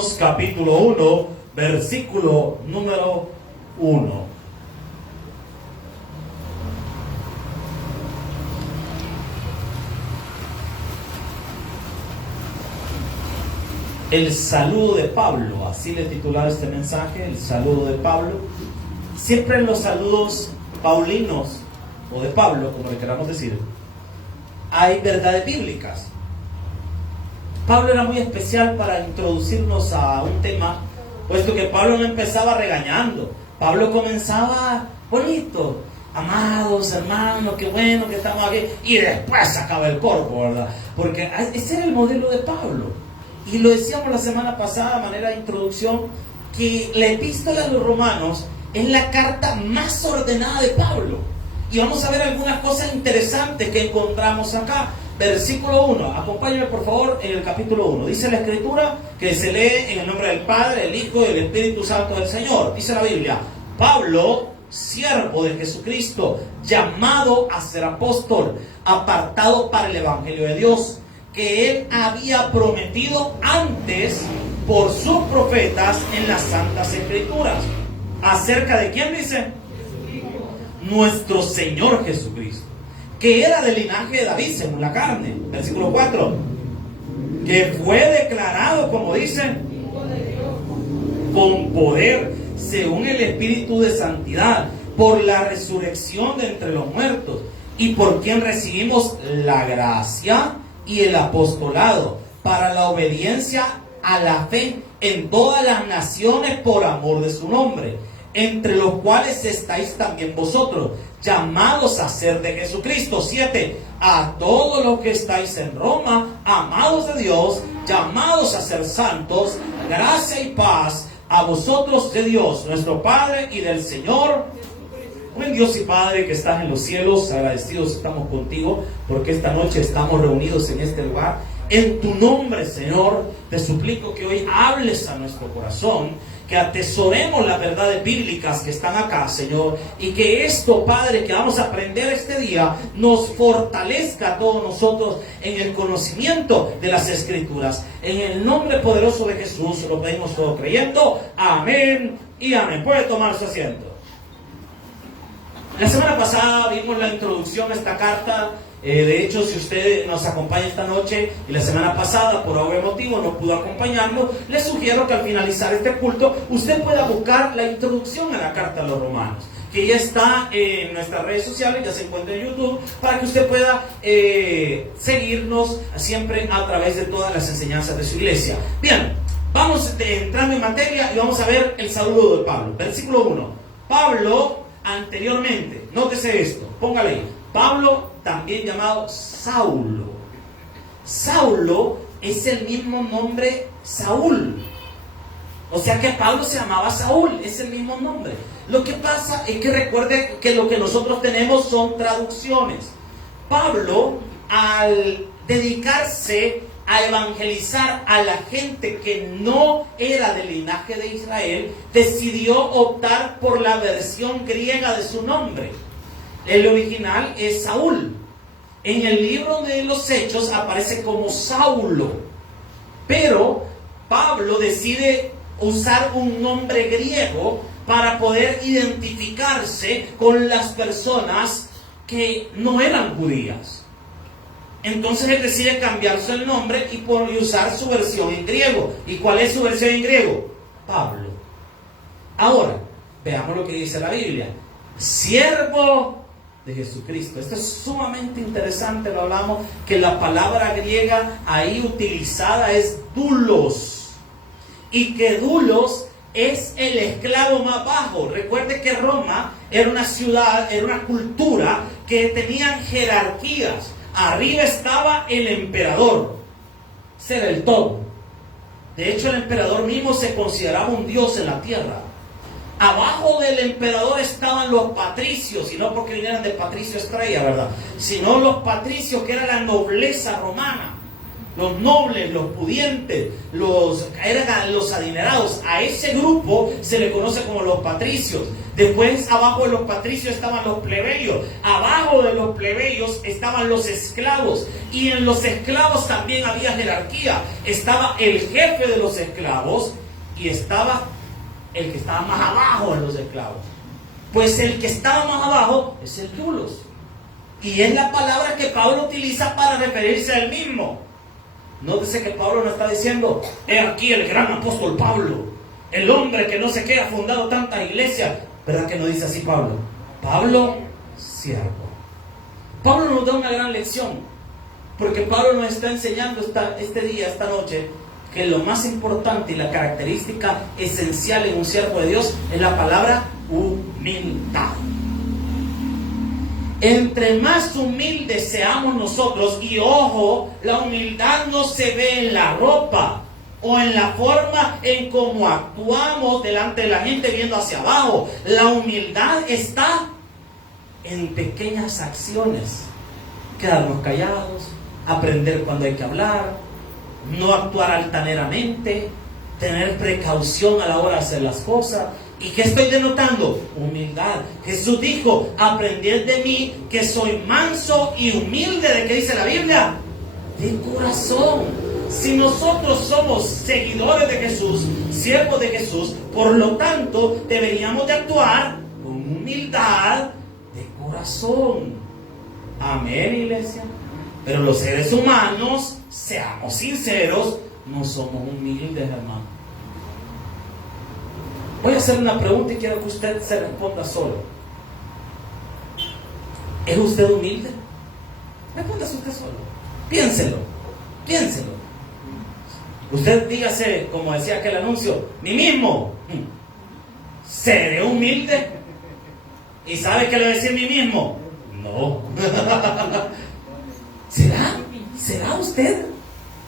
Romanos capítulo 1, versículo número 1. El saludo de Pablo, así le he titulado este mensaje, el saludo de Pablo. Siempre en los saludos paulinos, o de Pablo, como le queramos decir, hay verdades bíblicas. Pablo era muy especial para introducirnos a un tema, puesto que Pablo no empezaba regañando. Pablo comenzaba bonito: amados hermanos, qué bueno que estamos aquí, y después sacaba el corpo, ¿verdad? Porque ese era el modelo de Pablo. Y lo decíamos la semana pasada a manera de introducción, que la epístola a los romanos es la carta más ordenada de Pablo. Y vamos a ver algunas cosas interesantes que encontramos acá. Versículo 1, acompáñame por favor en el capítulo 1. Dice la escritura que se lee en el nombre del Padre, del Hijo y del Espíritu Santo del Señor. Dice la Biblia: Pablo, siervo de Jesucristo, llamado a ser apóstol, apartado para el Evangelio de Dios, que él había prometido antes por sus profetas en las Santas Escrituras. ¿Acerca de quién dice? Nuestro Señor Jesucristo, que era del linaje de David según la carne. Versículo 4, que fue declarado, como dice, con poder según el Espíritu de santidad, por la resurrección de entre los muertos, y por quien recibimos la gracia y el apostolado para la obediencia a la fe en todas las naciones por amor de su nombre, entre los cuales estáis también vosotros, llamados a ser de Jesucristo. 7, a todos los que estáis en Roma, amados de Dios, llamados a ser santos, gracia y paz a vosotros de Dios nuestro Padre y del Señor. Buen Dios y Padre que estás en los cielos, agradecidos estamos contigo porque esta noche estamos reunidos en este lugar. En tu nombre, Señor, te suplico que hoy hables a nuestro corazón, que atesoremos las verdades bíblicas que están acá, Señor, y que esto, Padre, que vamos a aprender este día, nos fortalezca a todos nosotros en el conocimiento de las Escrituras. En el nombre poderoso de Jesús lo pedimos todo creyendo. Amén y amén. Puede tomar su asiento. La semana pasada vimos la introducción a esta carta. De hecho, si usted nos acompaña esta noche y la semana pasada por algún motivo no pudo acompañarnos, le sugiero que al finalizar este culto usted pueda buscar la introducción a la carta a los romanos, que ya está en nuestras redes sociales, ya se encuentra en YouTube, para que usted pueda seguirnos siempre a través de todas las enseñanzas de su iglesia. Bien, vamos entrando en materia y vamos a ver el saludo de Pablo. Versículo 1. Pablo anteriormente, nótese esto, póngale ahí. Pablo, también llamado Saulo. Saulo es el mismo nombre Saúl. O sea que Pablo se llamaba Saúl, es el mismo nombre. Lo que pasa es que recuerde que lo que nosotros tenemos son traducciones. Pablo, al dedicarse a evangelizar a la gente que no era del linaje de Israel, decidió optar por la versión griega de su nombre. El original es Saúl. En el libro de los Hechos aparece como Saulo. Pero Pablo decide usar un nombre griego para poder identificarse con las personas que no eran judías. Entonces él decide cambiarse el nombre y usar su versión en griego. ¿Y cuál es su versión en griego? Pablo. Ahora, veamos lo que dice la Biblia. Siervo de Jesucristo. Esto es sumamente interesante, lo hablamos, que la palabra griega ahí utilizada es doulos, y que doulos es el esclavo más bajo. Recuerde que Roma era una ciudad, era una cultura que tenían jerarquías. Arriba estaba el emperador, ese era el todo. De hecho, el emperador mismo se consideraba un dios en la tierra. Abajo del emperador estaban los patricios, y no porque vinieran de Patricio Estrella, ¿verdad? Sino los patricios, que era la nobleza romana. los nobles, los pudientes, eran los adinerados. A ese grupo se le conoce como los patricios. Después, abajo de los patricios estaban los plebeyos. Abajo de los plebeyos estaban los esclavos. Y en los esclavos también había jerarquía. Estaba el jefe de los esclavos y estaba el que estaba más abajo de los esclavos. Pues el que estaba más abajo es el doulos. Y es la palabra que Pablo utiliza para referirse a él mismo. Nótese que Pablo no está diciendo: he aquí el gran apóstol Pablo, el hombre que no sé qué ha fundado tantas iglesias. ¿Verdad que no dice así Pablo? Pablo, siervo. Pablo nos da una gran lección, porque Pablo nos está enseñando este día, esta noche, que lo más importante y la característica esencial en un siervo de Dios es la palabra humildad. Entre más humildes seamos nosotros, y ojo, la humildad no se ve en la ropa o en la forma en cómo actuamos delante de la gente viendo hacia abajo. La humildad está en pequeñas acciones: quedarnos callados, aprender cuando hay que hablar, no actuar altaneramente, tener precaución a la hora de hacer las cosas. ¿Y qué estoy denotando? Humildad. Jesús dijo: aprended de mí que soy manso y humilde. ¿De qué dice la Biblia? De corazón. Si nosotros somos seguidores de Jesús, siervos de Jesús, por lo tanto deberíamos de actuar con humildad de corazón. Amén, iglesia. Pero los seres humanos, seamos sinceros, no somos humildes, hermano. Voy a hacer una pregunta y quiero que usted se responda solo. ¿Es usted humilde? Respóndase usted solo. Piénselo. Usted dígase, como decía aquel anuncio: mí mismo, ¿seré humilde? ¿Y sabe qué le decía a mí mismo? No. ¿Será usted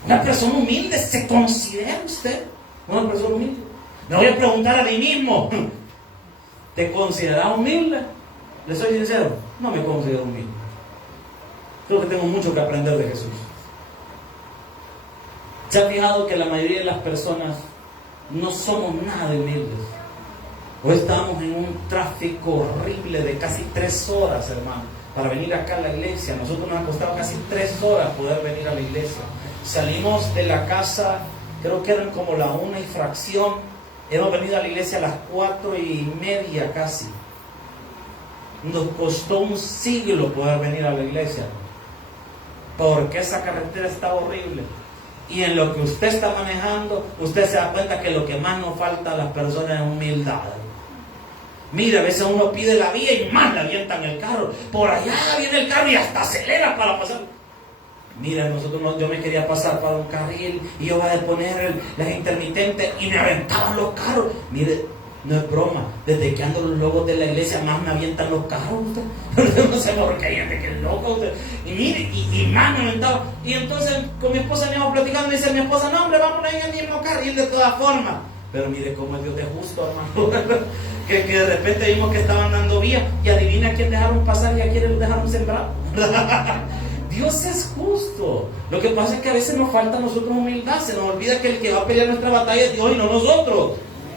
una persona humilde? ¿Se considera usted una persona humilde? Me voy a preguntar a mí mismo: ¿te consideras humilde? Le soy sincero, no me considero humilde. Creo que tengo mucho que aprender de Jesús. ¿Se ha fijado que la mayoría de las personas no somos nada de humildes? Hoy estamos en un tráfico horrible de casi 3 horas, hermano, para venir acá a la iglesia. Nosotros nos ha costado casi 3 horas poder venir a la iglesia. Salimos de la casa, creo que eran como la 1 y fracción. Hemos venido a la iglesia a las 4:30 casi. Nos costó un siglo poder venir a la iglesia, porque esa carretera está horrible. Y en lo que usted está manejando, usted se da cuenta que lo que más nos falta a las personas es humildad. Mira, a veces uno pide la vía y más le avientan el carro. Por allá viene el carro y hasta acelera para pasar. Mira, yo me quería pasar para un carril y yo iba a poner las intermitentes y me aventaban los carros. Mire, no es broma, desde que ando los logos de la iglesia más me avientan los carros. Usted no sé por qué hay gente que es loca. Usted. Y mire, y más me aventaban. Y entonces con mi esposa me íbamos platicando y dice mi esposa: no, hombre, vamos a ir al mismo carril de todas formas. Pero mire cómo es Dios de justo, hermano. que de repente vimos que estaban dando vía y adivina a quién dejaron pasar y a quién los dejaron sembrar. Dios es justo. Lo que pasa es que a veces nos falta a nosotros humildad. Se nos olvida que el que va a pelear nuestra batalla es Dios y no nosotros.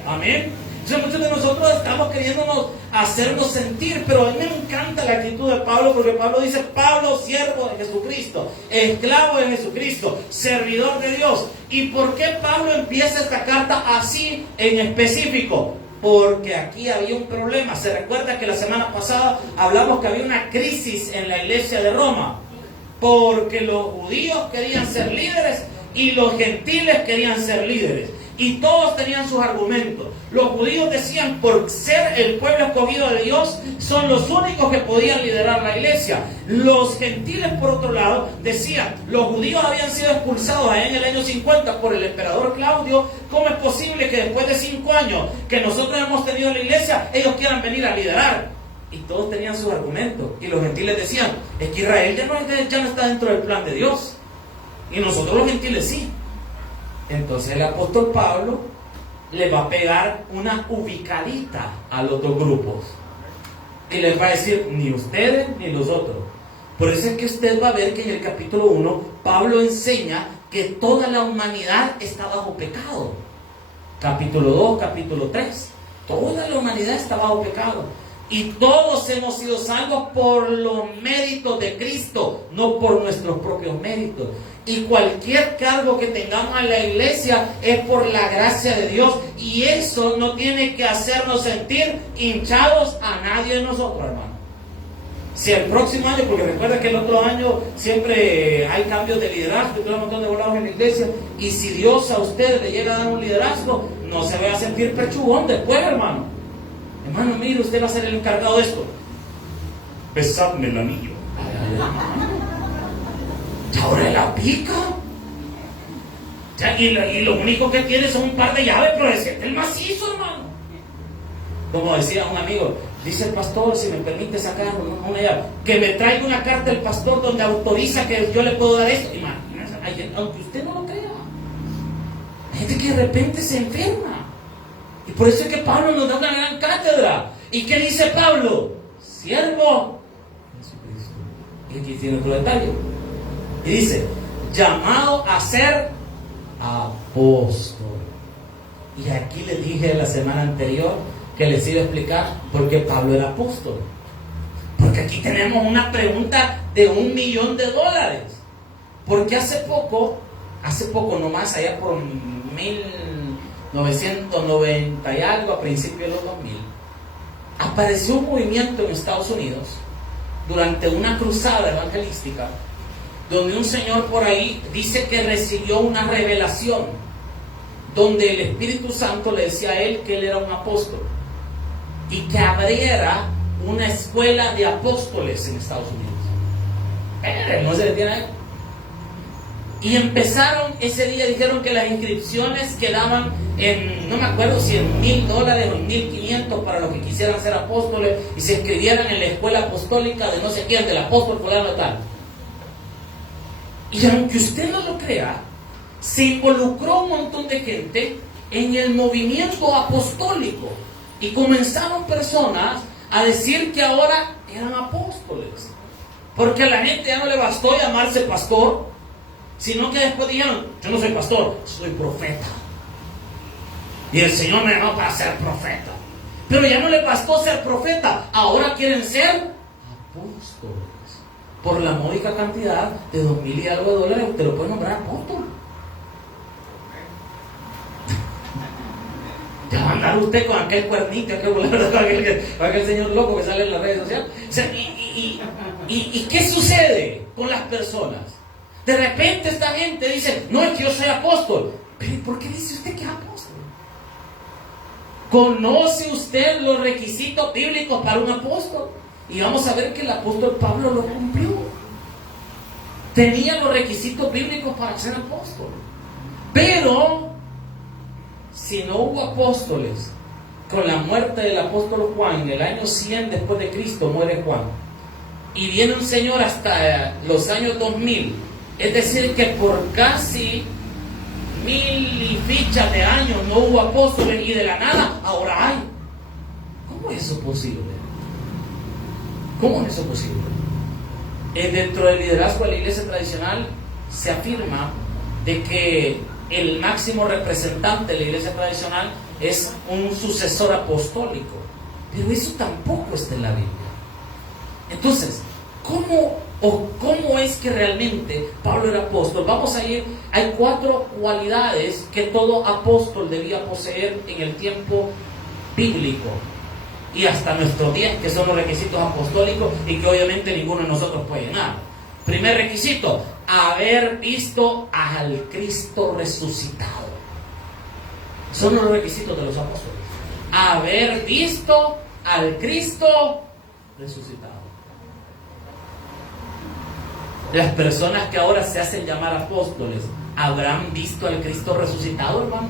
Amén. Entonces muchos de nosotros estamos queriéndonos hacernos sentir, pero a mí me encanta la actitud de Pablo, porque Pablo dice: Pablo, siervo de Jesucristo, esclavo de Jesucristo, servidor de Dios. ¿Y por qué Pablo empieza esta carta así en específico? Porque aquí había un problema. Se recuerda que la semana pasada hablamos que había una crisis en la iglesia de Roma, porque los judíos querían ser líderes y los gentiles querían ser líderes. Y todos tenían sus argumentos. Los judíos decían: por ser el pueblo escogido de Dios, son los únicos que podían liderar la iglesia. Los gentiles, por otro lado, decían: los judíos habían sido expulsados allá en el año 50 por el emperador Claudio. ¿Cómo es posible que después de 5 años que nosotros hemos tenido en la iglesia, ellos quieran venir a liderar? Y todos tenían sus argumentos. Y los gentiles decían: es que Israel ya no está dentro del plan de Dios. Y nosotros los gentiles sí. Entonces el apóstol Pablo le va a pegar una ubicadita a los dos grupos y les va a decir: ni ustedes ni los otros. Por eso es que usted va a ver que en el capítulo 1 Pablo enseña que toda la humanidad está bajo pecado. Capítulo 2, capítulo 3. Toda la humanidad está bajo pecado. Y todos hemos sido salvos por los méritos de Cristo, no por nuestros propios méritos. Y cualquier cargo que tengamos en la iglesia es por la gracia de Dios. Y eso no tiene que hacernos sentir hinchados a nadie de nosotros, hermano. Si el próximo año, porque recuerda que el otro año siempre hay cambios de liderazgo y todo un montón de volados en la iglesia, y si Dios a usted le llega a dar un liderazgo, no se va a sentir pechugón después, hermano. Hermano, mire, usted va a ser el encargado de esto. Pesadme el anillo. Ahora la pica. Y lo único que tiene son un par de llaves, pero es el macizo, hermano. Como decía un amigo, dice el pastor, si me permite sacar una llave, que me traiga una carta del pastor donde autoriza que yo le puedo dar esto. Imagínense, aunque usted no lo crea, hay gente que de repente se enferma. Y por eso es que Pablo nos da una gran cátedra. ¿Y qué dice Pablo? Siervo Jesucristo. Y aquí tiene otro detalle. Y dice, llamado a ser apóstol. Y aquí les dije la semana anterior que les iba a explicar por qué Pablo era apóstol. Porque aquí tenemos una pregunta de $1.000.000. Porque hace poco nomás, allá por 1990 y algo, a principios de los 2000, apareció un movimiento en Estados Unidos durante una cruzada evangelística, donde un señor por ahí dice que recibió una revelación donde el Espíritu Santo le decía a él que él era un apóstol y que abriera una escuela de apóstoles en Estados Unidos. No se detiene ahí. Y empezaron, ese día dijeron que las inscripciones quedaban en, no me acuerdo si en $1,000 o en 1,500 para los que quisieran ser apóstoles y se inscribieran en la escuela apostólica de no sé quién, del apóstol fulano tal. Y aunque usted no lo crea, se involucró un montón de gente en el movimiento apostólico y comenzaron personas a decir que ahora eran apóstoles, porque a la gente ya no le bastó llamarse pastor, sino que después dijeron, yo no soy pastor, soy profeta, y el Señor me llamó para ser profeta. Pero ya no le bastó ser profeta, ahora quieren ser apóstoles. Por la módica cantidad de $2,000 y algo usted lo puede nombrar apóstol. Ya va a andar usted con aquel cuernito, aquel señor loco que sale en las redes sociales. O sea, ¿y qué sucede con las personas? De repente esta gente dice, no, es que yo soy apóstol. Pero ¿por qué dice usted que es apóstol? ¿Conoce usted los requisitos bíblicos para un apóstol? Y vamos a ver que el apóstol Pablo lo cumplió. Tenía los requisitos bíblicos para ser apóstol. Pero si no hubo apóstoles, con la muerte del apóstol Juan, en el año 100 después de Cristo muere Juan, y viene un señor hasta los años 2000, es decir que por casi 1000 y fichas de años no hubo apóstoles, y de la nada ahora hay. ¿Cómo es eso posible? ¿Cómo es eso posible? Dentro del liderazgo de la iglesia tradicional se afirma de que el máximo representante de la iglesia tradicional es un sucesor apostólico, pero eso tampoco está en la Biblia. Entonces, ¿cómo es que realmente Pablo era apóstol? Vamos a ir, hay 4 cualidades que todo apóstol debía poseer en el tiempo bíblico y hasta nuestros días, que son los requisitos apostólicos y que obviamente ninguno de nosotros puede llenar. Primer requisito, haber visto al Cristo resucitado. Son los requisitos de los apóstoles. Haber visto al Cristo resucitado. Las personas que ahora se hacen llamar apóstoles, ¿habrán visto al Cristo resucitado, hermano?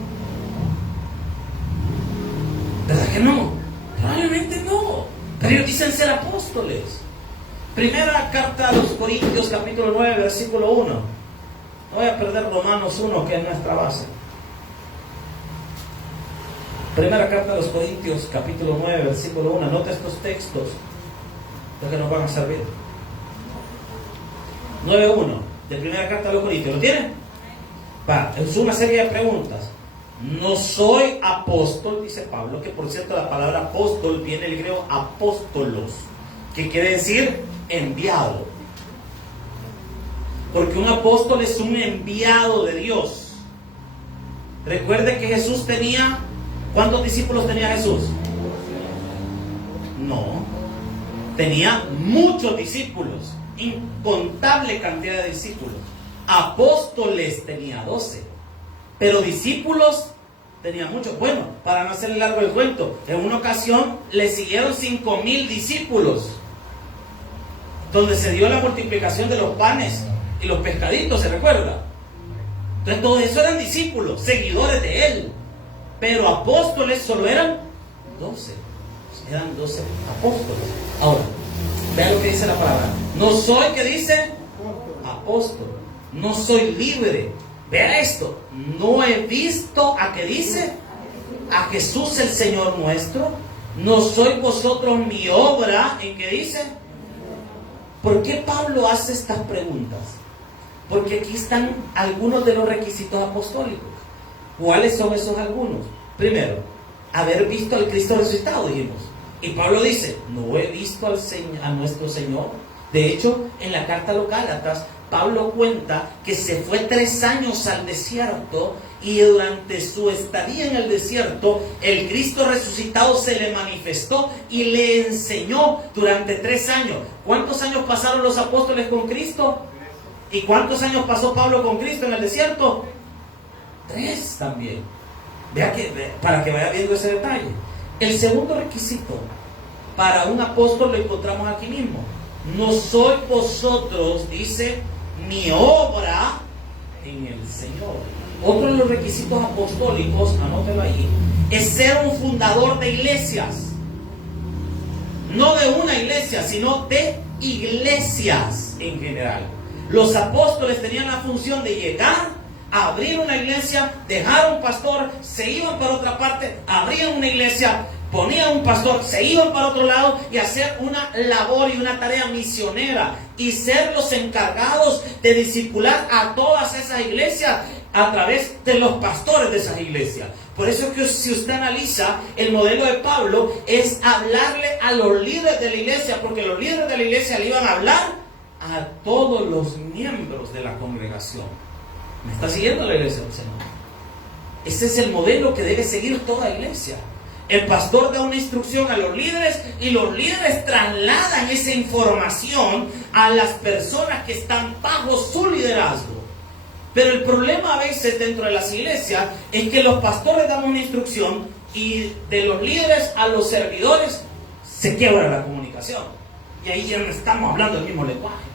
¿Verdad que no? Probablemente no, pero ellos dicen ser apóstoles. Primera carta a los Corintios, capítulo 9, versículo 1. No voy a perder Romanos 1, que es nuestra base. Primera carta a los Corintios, capítulo 9, versículo 1. Anota estos textos, porque nos van a servir. 9:1 de primera carta a los Corintios. ¿Lo tienen? Es una serie de preguntas. No soy apóstol, dice Pablo, que por cierto la palabra apóstol viene del griego apóstolos, que quiere decir enviado. Porque un apóstol es un enviado de Dios. Recuerde que Jesús tenía, ¿cuántos discípulos tenía Jesús? No, tenía muchos discípulos, incontable cantidad de discípulos. Apóstoles tenía 12, pero discípulos tenía muchos. Bueno, para no hacerle largo el cuento, en una ocasión le siguieron 5,000 discípulos, donde se dio la multiplicación de los panes y los pescaditos, ¿se recuerda? Entonces todos esos eran discípulos, seguidores de él, pero apóstoles solo eran 12. Eran 12 apóstoles. Ahora, vean lo que dice la palabra. No soy, ¿qué dice? Apóstol. No soy libre. Vea esto. No he visto, ¿a qué dice? A Jesús el Señor nuestro. No soy vosotros mi obra. ¿En qué dice? ¿Por qué Pablo hace estas preguntas? Porque aquí están algunos de los requisitos apostólicos. ¿Cuáles son esos algunos? Primero, haber visto al Cristo resucitado, dijimos. Y Pablo dice, no he visto a nuestro Señor. De hecho, en la carta a los Gálatas, Pablo cuenta que se fue 3 años al desierto y durante su estadía en el desierto, el Cristo resucitado se le manifestó y le enseñó durante 3 años. ¿Cuántos años pasaron los apóstoles con Cristo? ¿Y cuántos años pasó Pablo con Cristo en el desierto? 3 también. Vea para que vaya viendo ese detalle. El segundo requisito para un apóstol lo encontramos aquí mismo. No soy vosotros, dice, mi obra en el Señor. Otro de los requisitos apostólicos, anótelo ahí, es ser un fundador de iglesias. No de una iglesia, sino de iglesias en general. Los apóstoles tenían la función de llegar, abrir una iglesia, dejar un pastor, se iban para otra parte, abrían una iglesia, ponían un pastor, se iban para otro lado y hacer una labor y una tarea misionera y ser los encargados de discipular a todas esas iglesias a través de los pastores de esas iglesias. Por eso es que si usted analiza el modelo de Pablo es hablarle a los líderes de la iglesia, porque los líderes de la iglesia le iban a hablar a todos los miembros de la congregación. ¿Me está siguiendo la iglesia del Señor? Ese es el modelo que debe seguir toda iglesia. El pastor da una instrucción a los líderes y los líderes trasladan esa información a las personas que están bajo su liderazgo. Pero el problema a veces dentro de las iglesias es que los pastores dan una instrucción y de los líderes a los servidores se quiebra la comunicación. Y ahí ya no estamos hablando el mismo lenguaje.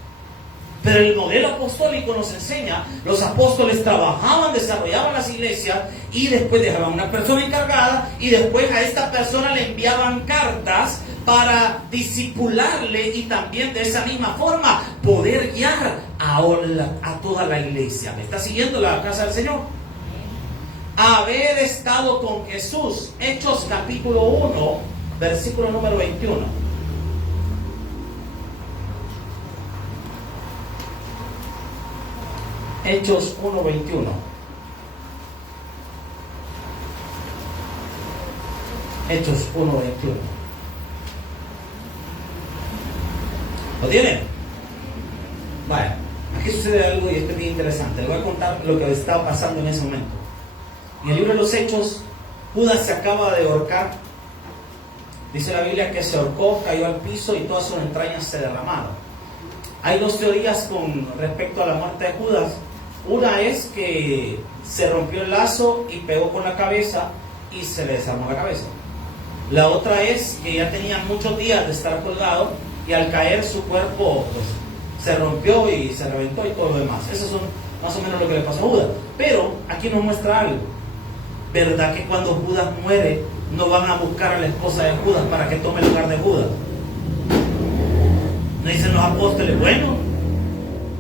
Pero el modelo apostólico nos enseña, los apóstoles trabajaban, desarrollaban las iglesias y después dejaban una persona encargada y después a esta persona le enviaban cartas para discipularle y también de esa misma forma poder guiar a toda la iglesia. ¿Me está siguiendo la casa del Señor? Haber estado con Jesús. Hechos capítulo 1, versículo número 21. Hechos 1:21. Hechos 1:21. ¿Lo tienen? Vaya, aquí sucede algo y esto es bien interesante. Les voy a contar lo que estaba pasando en ese momento. En el libro de los Hechos, Judas se acaba de ahorcar. Dice la Biblia que se ahorcó, cayó al piso y todas sus entrañas se derramaron. Hay 2 teorías con respecto a la muerte de Judas. Una es que se rompió el lazo y pegó con la cabeza y se le desarmó la cabeza. La otra es que ya tenía muchos días de estar colgado y al caer su cuerpo pues, se rompió y se reventó y todo lo demás. Eso son más o menos lo que le pasó a Judas. Pero aquí nos muestra algo. ¿Verdad que cuando Judas muere no van a buscar a la esposa de Judas para que tome el lugar de Judas? ¿No dicen los apóstoles? Bueno,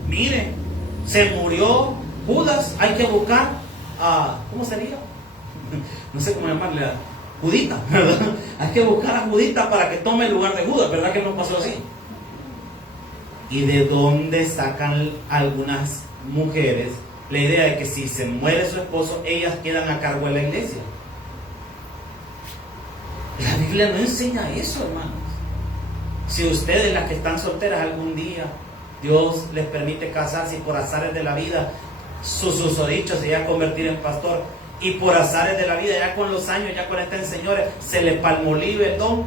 mire, se murió Judas, hay que buscar a, ¿cómo sería? No sé cómo llamarle, a Judita, ¿verdad? Hay que buscar a Judita para que tome el lugar de Judas, ¿verdad que no pasó así? ¿Y de dónde sacan algunas mujeres la idea de que si se muere su esposo, ellas quedan a cargo de la iglesia. La Biblia no enseña eso, hermanos. Si ustedes, las que están solteras, algún día Dios les permite casarse y por azares de la vida su susodicho se llega a convertir en pastor, y por azares de la vida, ya con los años, ya con esta señora, se le palmolive el don,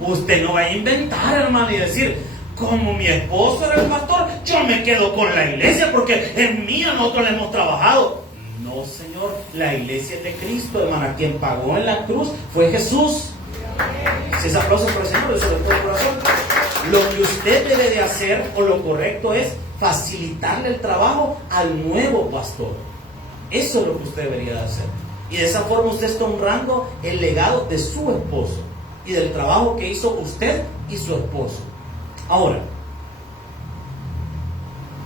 usted no va a inventar, hermano, y decir: como mi esposo era el pastor, yo me quedo con la iglesia porque es mía, nosotros la hemos trabajado. No, Señor, la iglesia es de Cristo, hermano. Quien pagó en la cruz fue Jesús. Si es aplauso por el Señor, eso es todo corazón. Lo que usted debe de hacer, o lo correcto, es facilitarle el trabajo al nuevo pastor. Eso es lo que usted debería de hacer. Y de esa forma usted está honrando el legado de su esposo y del trabajo que hizo usted y su esposo. Ahora,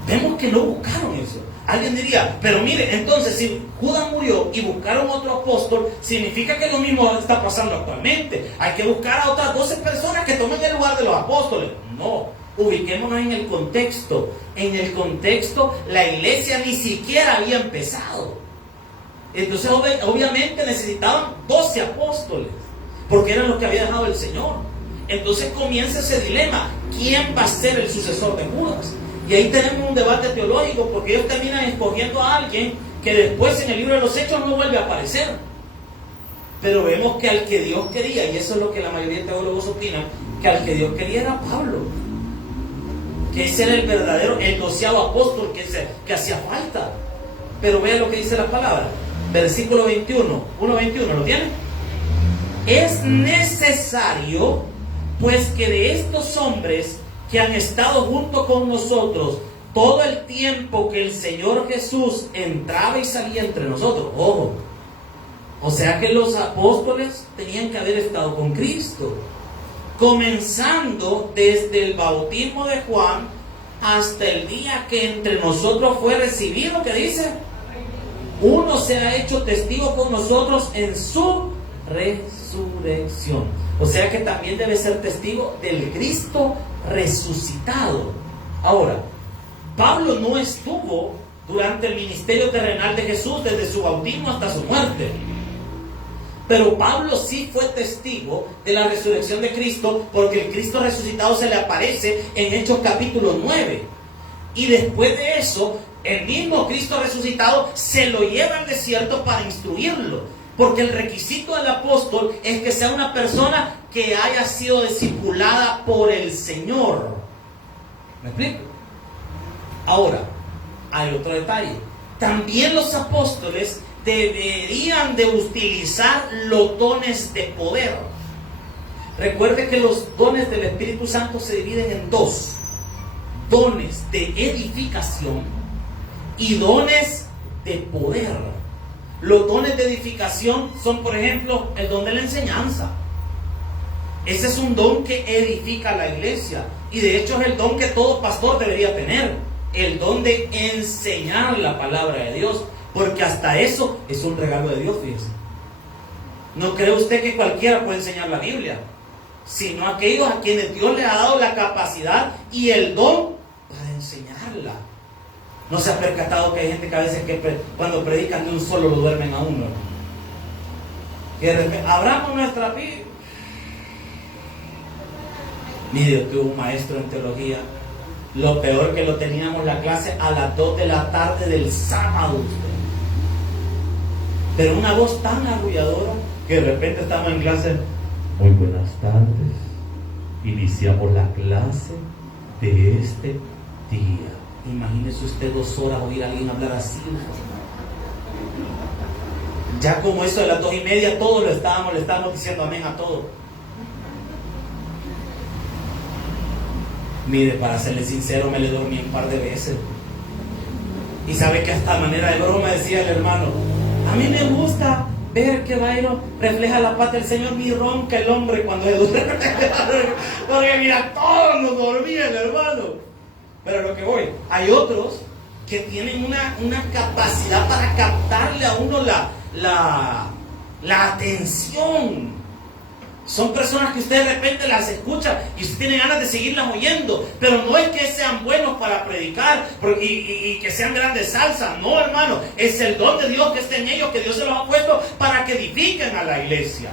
vemos que no buscaron eso. Alguien diría: pero mire, entonces si Judas murió y buscaron otro apóstol, significa que lo mismo está pasando actualmente. Hay que buscar a otras 12 personas que tomen el lugar de los apóstoles. No, ubiquémonos en el contexto. En el contexto, la iglesia ni siquiera había empezado. Entonces, obviamente necesitaban 12 apóstoles, porque eran los que había dejado el Señor. Entonces comienza ese dilema: ¿quién va a ser el sucesor de Judas? Y ahí tenemos un debate teológico, porque ellos terminan escogiendo a alguien que después en el libro de los Hechos no vuelve a aparecer. Pero vemos que al que Dios quería, y eso es lo que la mayoría de teólogos opinan, que al que Dios quería era Pablo, que ese era el verdadero, el 12º apóstol que hacía falta. Pero vea lo que dice la palabra, versículo 21, 1:21, ¿lo tiene? Es necesario pues que de estos hombres que han estado junto con nosotros todo el tiempo que el Señor Jesús entraba y salía entre nosotros. Ojo, o sea que los apóstoles tenían que haber estado con Cristo, comenzando desde el bautismo de Juan hasta el día que entre nosotros fue recibido, que dice: uno se ha hecho testigo con nosotros en su resurrección. O sea que también debe ser testigo del Cristo resucitado. Ahora, Pablo no estuvo durante el ministerio terrenal de Jesús desde su bautismo hasta su muerte, pero Pablo sí fue testigo de la resurrección de Cristo, porque el Cristo resucitado se le aparece en Hechos capítulo 9, y después de eso el mismo Cristo resucitado se lo lleva al desierto para instruirlo. Porque el requisito del apóstol es que sea una persona que haya sido discipulada por el Señor. ¿Me explico? Ahora, hay otro detalle. También los apóstoles deberían de utilizar los dones de poder. Recuerde que los dones del Espíritu Santo se dividen en dos: dones de edificación y dones de poder. Los dones de edificación son, por ejemplo, el don de la enseñanza. Ese es un don que edifica la iglesia, y de hecho es el don que todo pastor debería tener: el don de enseñar la palabra de Dios, porque hasta eso es un regalo de Dios, fíjese. No cree usted que cualquiera puede enseñar la Biblia, sino aquellos a quienes Dios les ha dado la capacidad y el don para enseñarla. ¿No se ha percatado que hay gente que a veces cuando predican de un solo lo duermen a uno? Que de repente, abramos nuestra Biblia. Mire, yo tuve un maestro en teología, lo peor que lo teníamos la clase a las 2 de la tarde del sábado, pero una voz tan arrulladora que de repente estamos en clase: muy buenas tardes, iniciamos la clase de este día. Imagínese usted 2 horas oír a alguien hablar así. Ya como eso de las 2:30, todos le estábamos diciendo amén a todo. Mire, para serle sincero, me le dormí un par de veces. Y sabe que hasta manera de broma decía el hermano: a mí me gusta ver que Byron refleja la paz del Señor, ni ronca el hombre cuando se duerme. Porque mira, todos nos dormían, hermano. Pero a lo que voy, hay otros que tienen una capacidad para captarle a uno la atención. Son personas que usted de repente las escucha y usted tiene ganas de seguirlas oyendo, pero no es que sean buenos para predicar y que sean grandes salsas, no, hermano, es el don de Dios que está en ellos, que Dios se los ha puesto para que edifiquen a la iglesia.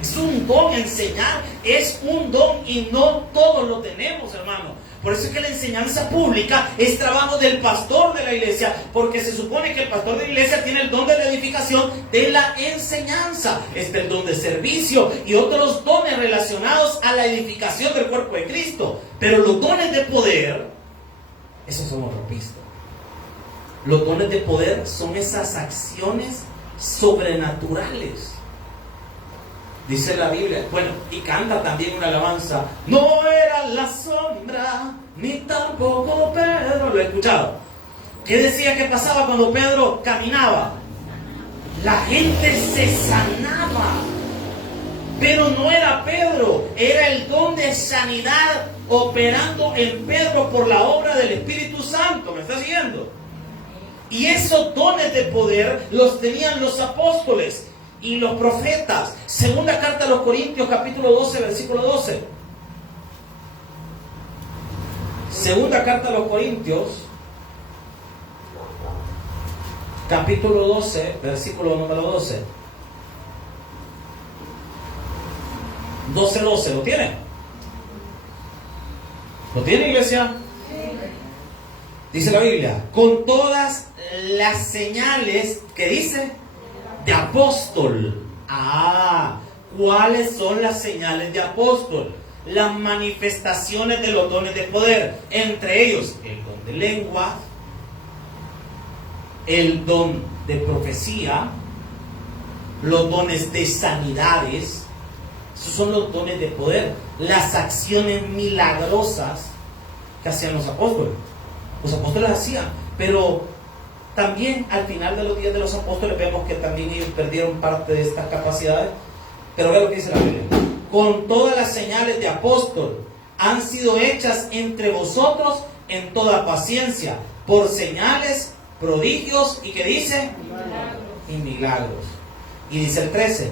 Es un don, enseñar es un don y no todos lo tenemos, hermano. Por eso es que la enseñanza pública es trabajo del pastor de la iglesia, porque se supone que el pastor de la iglesia tiene el don de la edificación de la enseñanza. Este es el don de servicio y otros dones relacionados a la edificación del cuerpo de Cristo. Pero los dones de poder, esos son otro pisto. Los dones de poder son esas acciones sobrenaturales. Dice la Biblia, bueno, y canta también una alabanza. No era la sombra, ni tampoco Pedro. ¿Lo he escuchado? ¿Qué decía que pasaba cuando Pedro caminaba? La gente se sanaba. Pero no era Pedro, era el don de sanidad operando en Pedro por la obra del Espíritu Santo. ¿Me está siguiendo? Y esos dones de poder los tenían los apóstoles y los profetas. Segunda carta a los Corintios, capítulo 12, versículo 12. Segunda carta a los Corintios, capítulo 12, versículo número 12. 12, ¿lo tiene? ¿Lo tiene, iglesia? Dice la Biblia, con todas las señales, ¿qué dice? De apóstol. ¿Cuáles son las señales de apóstol? Las manifestaciones de los dones de poder, entre ellos el don de lengua, el don de profecía, los dones de sanidades. Esos son los dones de poder, las acciones milagrosas que hacían los apóstoles. Los apóstoles hacían, pero también al final de los días de los apóstoles vemos que también ellos perdieron parte de estas capacidades. Pero vea lo que dice la Biblia. Con todas las señales de apóstol han sido hechas entre vosotros en toda paciencia, por señales, prodigios y ¿qué dice? Milagros. Y milagros. Y dice el 13.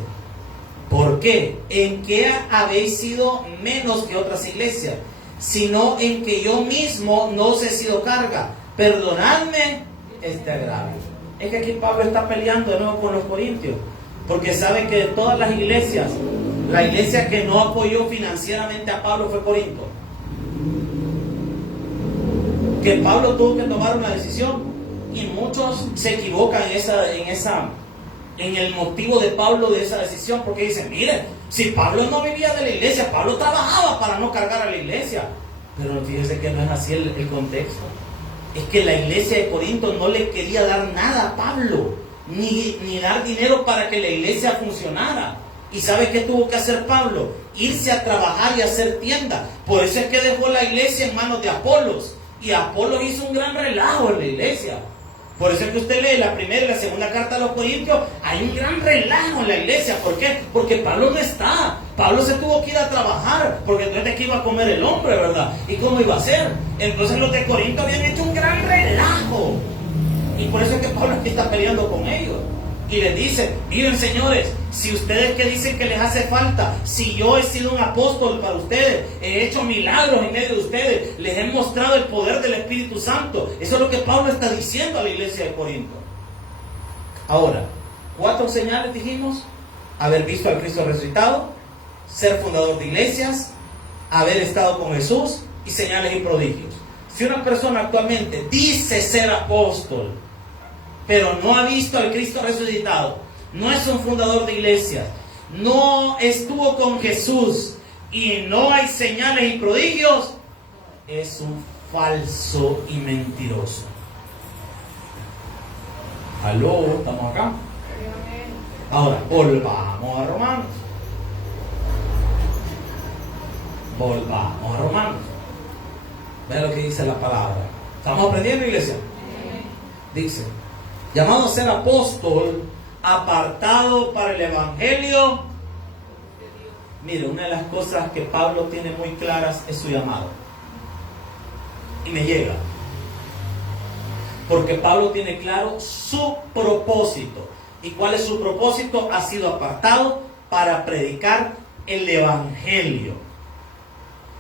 ¿Por qué? ¿En qué habéis sido menos que otras iglesias? Sino en que yo mismo no os he sido carga. Perdonadme este agravio. Es que aquí Pablo está peleando de nuevo con los corintios, porque sabe que de todas las iglesias, la iglesia que no apoyó financieramente a Pablo fue Corinto. Que Pablo tuvo que tomar una decisión y muchos se equivocan en el motivo de Pablo de esa decisión, porque dicen, miren, si Pablo no vivía de la iglesia, Pablo trabajaba para no cargar a la iglesia. Pero fíjense que no es así el contexto. Es que la iglesia de Corinto no le quería dar nada a Pablo, ni dar dinero para que la iglesia funcionara. ¿Y sabe qué tuvo que hacer Pablo? Irse a trabajar y hacer tienda. Por eso es que dejó la iglesia en manos de Apolos. Y Apolos hizo un gran relajo en la iglesia. Por eso es que usted lee la primera y la segunda carta a los Corintios, hay un gran relajo en la iglesia. ¿Por qué? Porque Pablo no está. Pablo se tuvo que ir a trabajar, porque entonces de qué iba a comer el hombre, ¿verdad? ¿Y cómo iba a ser? Entonces los de Corinto habían hecho un gran relajo. Y por eso es que Pablo aquí está peleando con ellos. Y les dice, miren señores, si ustedes que dicen que les hace falta, si yo he sido un apóstol para ustedes, he hecho milagros en medio de ustedes, les he mostrado el poder del Espíritu Santo. Eso es lo que Pablo está diciendo a la iglesia de Corinto. Ahora, 4 señales dijimos: haber visto al Cristo resucitado, ser fundador de iglesias, haber estado con Jesús y señales y prodigios. Si una persona actualmente dice ser apóstol, pero no ha visto al Cristo resucitado, no es un fundador de iglesias, no estuvo con Jesús y no hay señales y prodigios, es un falso y mentiroso. ¿Aló? ¿Estamos acá? Ahora, volvamos a Romanos. Volvamos a Romanos. Vean lo que dice la palabra. ¿Estamos aprendiendo, iglesia? Dice: llamado a ser apóstol, apartado para el evangelio. Mire, una de las cosas que Pablo tiene muy claras es su llamado. Y me llega. Porque Pablo tiene claro su propósito. ¿Y cuál es su propósito? Ha sido apartado para predicar el Evangelio.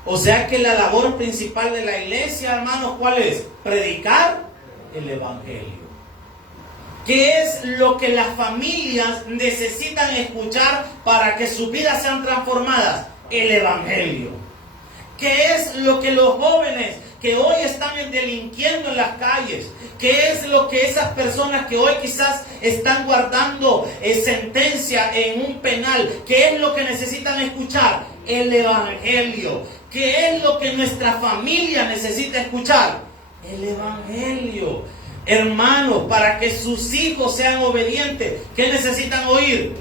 O sea que la labor principal de la iglesia, hermanos, ¿cuál es? Predicar el Evangelio. ¿Qué es lo que las familias necesitan escuchar para que sus vidas sean transformadas? El Evangelio. ¿Qué es lo que los jóvenes que hoy están delinquiendo en las calles? ¿Qué es lo que esas personas que hoy quizás están guardando sentencia en un penal? ¿Qué es lo que necesitan escuchar? El Evangelio. ¿Qué es lo que nuestra familia necesita escuchar? El Evangelio. Hermanos, para que sus hijos sean obedientes, ¿qué necesitan oír?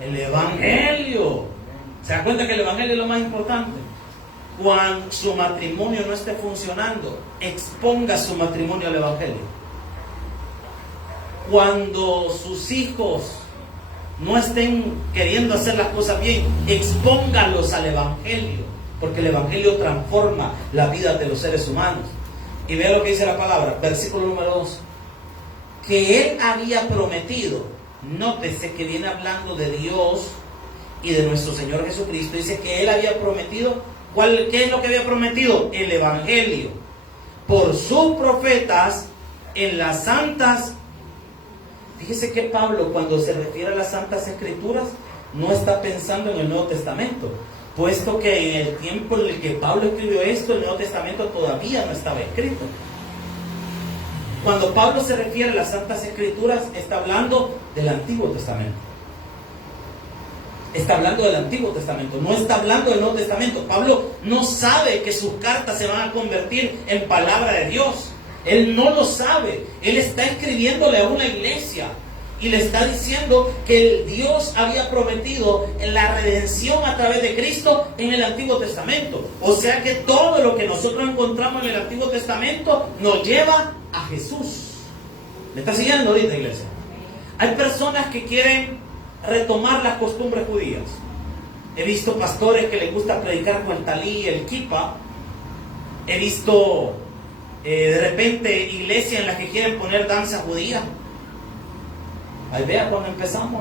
El Evangelio. ¿Se da cuenta que el Evangelio es lo más importante? Cuando su matrimonio no esté funcionando, exponga su matrimonio al Evangelio. Cuando sus hijos no estén queriendo hacer las cosas bien, expóngalos al Evangelio, porque el Evangelio transforma la vida de los seres humanos. Y vea lo que dice la palabra, versículo número 2. Que Él había prometido, nótese que viene hablando de Dios y de nuestro Señor Jesucristo. Dice que Él había prometido, ¿qué es lo que había prometido? El Evangelio. Por sus profetas en las santas. Fíjese que Pablo, cuando se refiere a las santas escrituras, no está pensando en el Nuevo Testamento, puesto que en el tiempo en el que Pablo escribió esto, el Nuevo Testamento todavía no estaba escrito. Cuando Pablo se refiere a las santas escrituras, está hablando del Antiguo Testamento. Está hablando del Antiguo Testamento, no está hablando del Nuevo Testamento. Pablo no sabe que sus cartas se van a convertir en palabra de Dios. Él no lo sabe. Él está escribiéndole a una iglesia y le está diciendo que el Dios había prometido la redención a través de Cristo en el Antiguo Testamento. O sea que todo lo que nosotros encontramos en el Antiguo Testamento nos lleva a Jesús. ¿Me está siguiendo ahorita, iglesia? Hay personas que quieren retomar las costumbres judías. He visto pastores que les gusta predicar con el talí y el kippah. He visto de repente iglesias en las que quieren poner danza judía. Ahí vea cuando empezamos,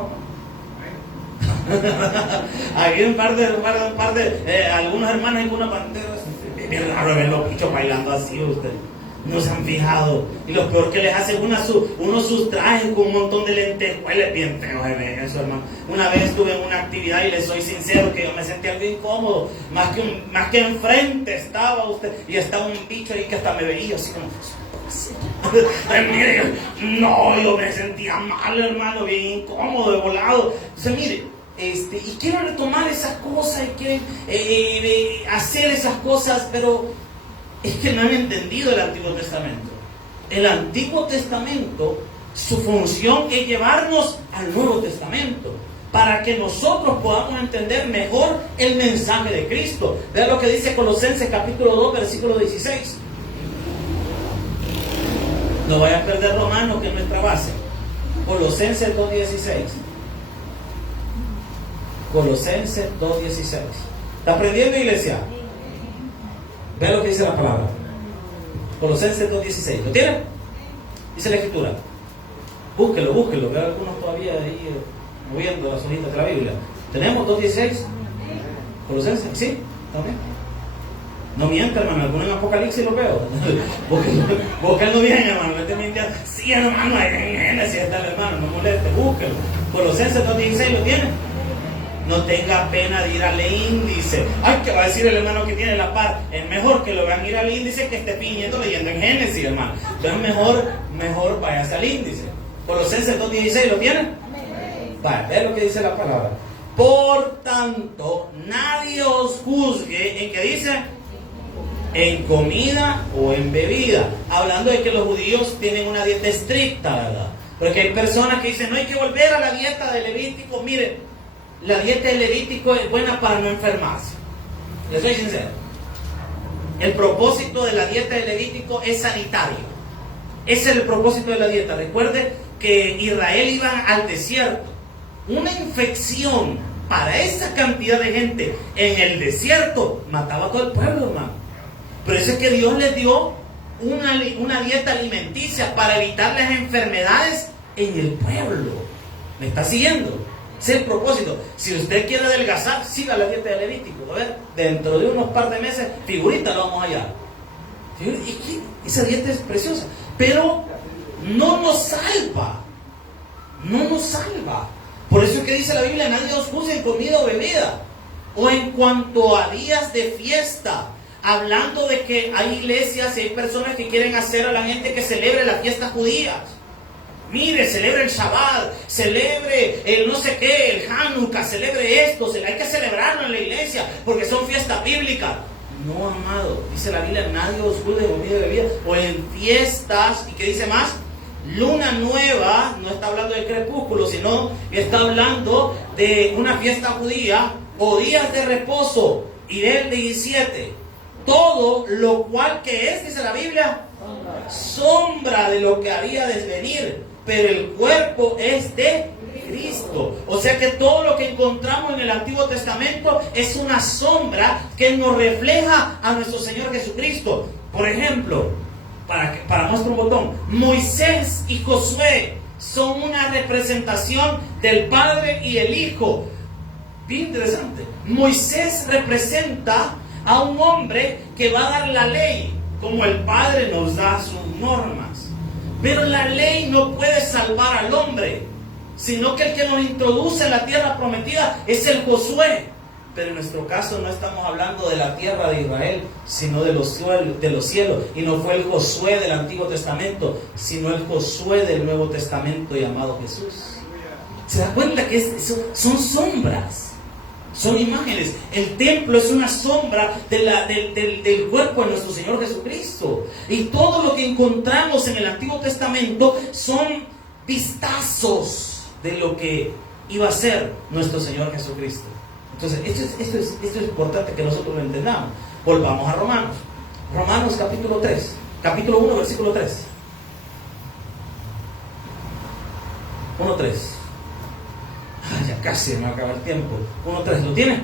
aquí un par de algunos hermanos en una pantera. Es raro ver los bichos bailando así, ustedes no se han fijado. Y lo peor que les hacen unos sus trajes con un montón de lentejuelas, bien feo de ver eso, hermano. Una vez estuve en una actividad y les soy sincero que yo me sentí algo incómodo, más que enfrente estaba usted y estaba un bicho ahí que hasta me veía así como. Mire, no, yo me sentía mal, hermano, bien incómodo, de volado. Entonces, mire, y quiero retomar esas cosas y quiero hacer esas cosas, pero es que no han entendido el Antiguo Testamento. El Antiguo Testamento, su función es llevarnos al Nuevo Testamento, para que nosotros podamos entender mejor el mensaje de Cristo. Vean lo que dice Colosenses capítulo 2, versículo 16. No vaya a perder Romanos, que es nuestra base. Colosenses 2.16. Colosenses 2.16. ¿Está aprendiendo, iglesia? Vea lo que dice la palabra. Colosenses 2.16. ¿Lo tiene? Dice la escritura. Búsquelo. Veo algunos todavía ahí moviendo las hojitas de la Biblia. ¿Tenemos 2.16? Colosenses, ¿sí? ¿También? No mienta, hermano, alguno en Apocalipsis lo veo. Búsquelo bien, hermano. Sí, hermano, en Génesis está el hermano, no moleste, búsquelo. Colosenses 2.16, ¿lo tiene? No tenga pena de ir al índice. Ay, ¿qué va a decir el hermano que tiene la par? Es mejor que lo vean ir al índice que esté piñendo leyendo en Génesis, hermano. Entonces mejor vayas al índice. Colosenses 2.16, ¿lo tiene? Vaya, ve lo que dice la palabra. Por tanto, nadie os juzgue en que dice en comida o en bebida, hablando de que los judíos tienen una dieta estricta, ¿verdad? Porque hay personas que dicen, no hay que volver a la dieta de Levítico. Miren, la dieta de Levítico es buena para no enfermarse. Les soy sincero. El propósito de la dieta de Levítico es sanitario. Ese es el propósito de la dieta. Recuerde que Israel iba al desierto. Una infección para esa cantidad de gente en el desierto mataba a todo el pueblo, hermano. Por eso es que Dios les dio una dieta alimenticia para evitar las enfermedades en el pueblo. ¿Me está siguiendo? Ese es el propósito. Si usted quiere adelgazar, siga la dieta de Levítico. A ver, dentro de unos par de meses, figurita lo vamos allá. Esa dieta es preciosa, pero no nos salva. No nos salva. Por eso es que dice la Biblia: nadie os juzgue en comida o bebida, o en cuanto a días de fiesta. Hablando de que hay iglesias y hay personas que quieren hacer a la gente que celebre las fiestas judías. Mire, celebre el Shabbat, celebre el no sé qué, el Hanukkah, celebre esto, hay que celebrarlo en la iglesia porque son fiestas bíblicas. No, amado, dice la Biblia: nadie os juzgue en comida y bebida, o en fiestas. ¿Y qué dice más? Luna nueva. No está hablando del crepúsculo, sino que está hablando de una fiesta judía, o días de reposo. Y del 17, todo lo cual que es, dice la Biblia, sombra de lo que había de venir, pero el cuerpo es de Cristo. O sea que todo lo que encontramos en el Antiguo Testamento es una sombra que nos refleja a nuestro Señor Jesucristo. Por ejemplo, para nuestro botón, Moisés y Josué son una representación del Padre y el Hijo. Bien interesante. Moisés representa a un hombre que va a dar la ley, como el Padre nos da sus normas. Pero la ley no puede salvar al hombre, sino que el que nos introduce en la tierra prometida es el Josué. Pero en nuestro caso no estamos hablando de la tierra de Israel, sino de los cielos. Y no fue el Josué del Antiguo Testamento, sino el Josué del Nuevo Testamento llamado Jesús. ¿Se da cuenta que son sombras? Son imágenes. El templo es una sombra del cuerpo de nuestro Señor Jesucristo. Y todo lo que encontramos en el Antiguo Testamento son vistazos de lo que iba a ser nuestro Señor Jesucristo. Entonces, esto es importante que nosotros lo entendamos. Volvamos a Romanos. Romanos capítulo 3. Capítulo 1, versículo 3. 1:3. Ya casi me acaba el tiempo. 1:3, ¿lo tiene?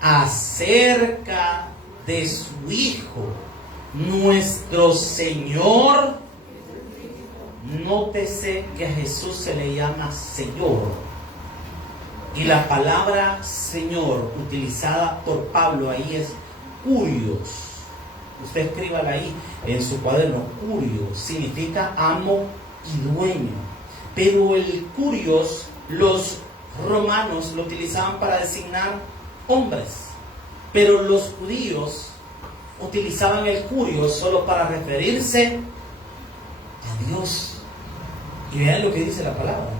Acerca de su Hijo, nuestro Señor. Nótese que a Jesús se le llama Señor. Y la palabra Señor utilizada por Pablo ahí es Kurios. Usted escríbala ahí en su cuaderno. Kurios significa amo y dueño. Pero el Kurios, los romanos lo utilizaban para designar hombres. Pero los judíos utilizaban el Kurios solo para referirse a Dios. Y vean lo que dice la palabra.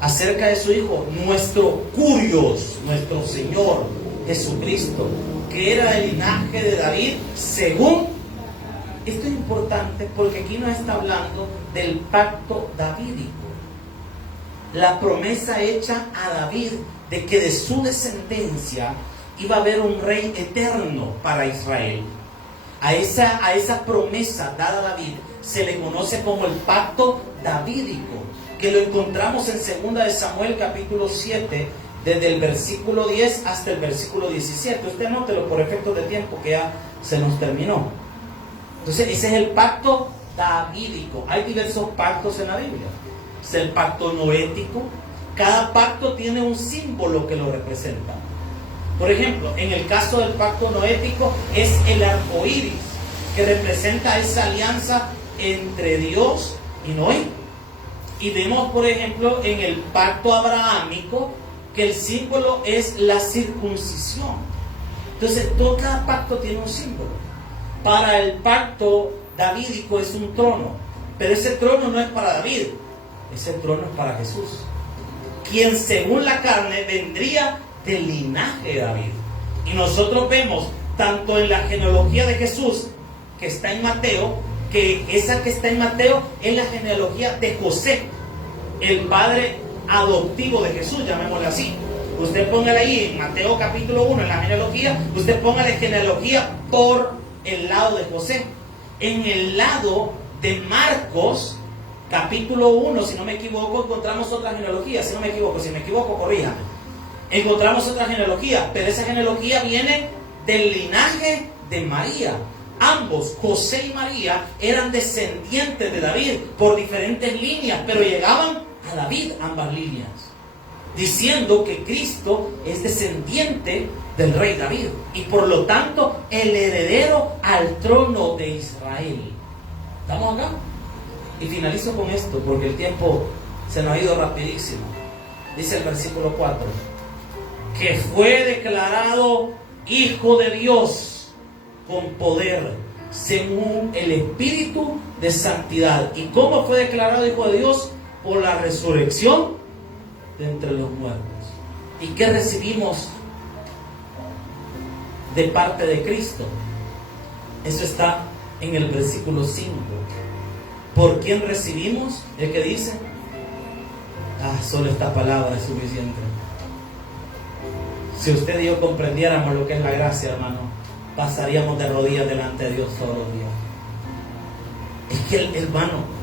Acerca de su Hijo, nuestro Kurios, nuestro Señor Jesucristo, que era del linaje de David, según. Esto es importante porque aquí nos está hablando del pacto davídico. La promesa hecha a David de que de su descendencia iba a haber un rey eterno para Israel. A esa promesa dada a David se le conoce como el pacto davídico, que lo encontramos en 2 de Samuel capítulo 7, desde el versículo 10 hasta el versículo 17. Usted anótelo por efectos de tiempo que ya se nos terminó. Entonces ese es el pacto davídico. Hay diversos pactos en la Biblia. Es el pacto noético. Cada pacto tiene un símbolo que lo representa. Por ejemplo, en el caso del pacto noético es el arco iris, que representa esa alianza entre Dios y Noé. Y vemos, por ejemplo, en el pacto abrahámico que el símbolo es la circuncisión. Entonces, cada pacto tiene un símbolo. Para el pacto davídico es un trono, pero ese trono no es para David, ese trono es para Jesús, quien según la carne vendría del linaje de David. Y nosotros vemos tanto en la genealogía de Jesús, que está en Mateo, que esa que está en Mateo es la genealogía de José, el padre adoptivo de Jesús, llamémosle así. Usted póngale ahí en Mateo capítulo 1, en la genealogía, usted póngale genealogía por el lado de José. En el lado de Marcos capítulo 1, si no me equivoco, encontramos otra genealogía. Si me equivoco, corríjame. Encontramos otra genealogía, pero esa genealogía viene del linaje de María. Ambos, José y María, eran descendientes de David por diferentes líneas, pero llegaban a David ambas líneas, diciendo que Cristo es descendiente del rey David y por lo tanto el heredero al trono de Israel. ¿Estamos acá? Y finalizo con esto porque el tiempo se nos ha ido rapidísimo. Dice el versículo 4, que fue declarado Hijo de Dios con poder, según el Espíritu de santidad. ¿Y cómo fue declarado Hijo de Dios? Por la resurrección de entre los muertos. ¿Y qué recibimos de parte de Cristo? Eso está en el versículo 5. ¿Por quién recibimos? El que dice, solo esta palabra es suficiente. Si usted y yo comprendiéramos lo que es la gracia, hermano, pasaríamos de rodillas delante de Dios todos los días. Es que, hermano,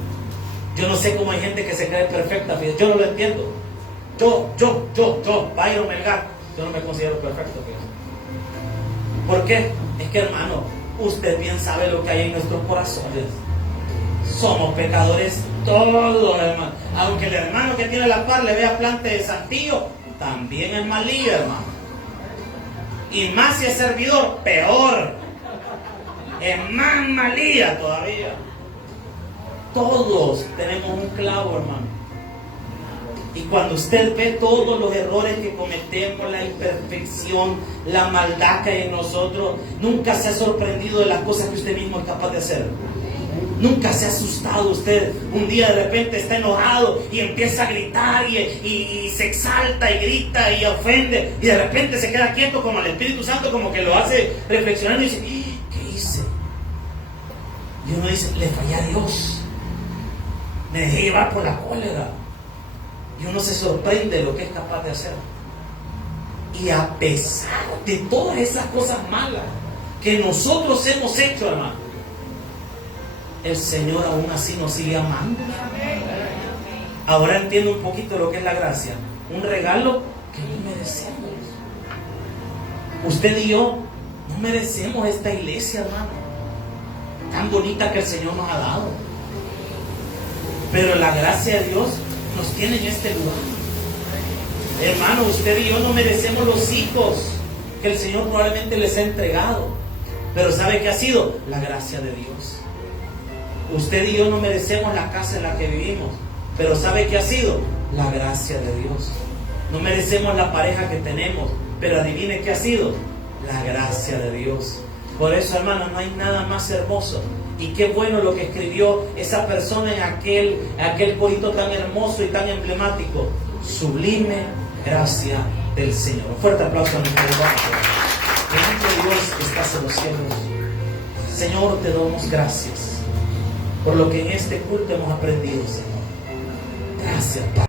yo no sé cómo hay gente que se cree perfecta. Yo no lo entiendo. Yo, Byron Melgar, yo no me considero perfecto. ¿Por qué? Es que, hermano, usted bien sabe lo que hay en nuestros corazones. Somos pecadores todos, hermano. Aunque el hermano que tiene la par le vea plante de santillo, también es malía, hermano. Y más si es servidor, peor. Es más malía todavía. Todos tenemos un clavo, hermano. Y cuando usted ve todos los errores que cometemos, la imperfección, la maldad que hay en nosotros, nunca se ha sorprendido de las cosas que usted mismo es capaz de hacer. Nunca se ha asustado usted. Un día de repente está enojado y empieza a gritar y se exalta y grita y ofende. Y de repente se queda quieto como el Espíritu Santo, como que lo hace reflexionar y dice, ¿qué hice? Y uno dice, le fallé a Dios. Me dejé llevar por la cólera. Y uno se sorprende de lo que es capaz de hacer. Y a pesar de todas esas cosas malas que nosotros hemos hecho, hermano, el Señor aún así nos sigue amando. Ahora entiendo un poquito lo que es la gracia. Un regalo que no merecemos. Usted y yo no merecemos esta iglesia, hermano, tan bonita que el Señor nos ha dado. Pero la gracia de Dios nos tiene en este lugar. Hermano, usted y yo no merecemos los hijos que el Señor probablemente les ha entregado. Pero ¿sabe qué ha sido? La gracia de Dios. Usted y yo no merecemos la casa en la que vivimos. Pero ¿sabe qué ha sido? La gracia de Dios. No merecemos la pareja que tenemos. Pero adivine qué ha sido. La gracia de Dios. Por eso, hermano, no hay nada más hermoso. Y qué bueno lo que escribió esa persona en aquel corito tan hermoso y tan emblemático. Sublime gracia del Señor. Un fuerte aplauso a nuestro Padre. Bendito Dios que estás en los cielos. Señor, te damos gracias por lo que en este culto hemos aprendido, Señor. Gracias, Padre.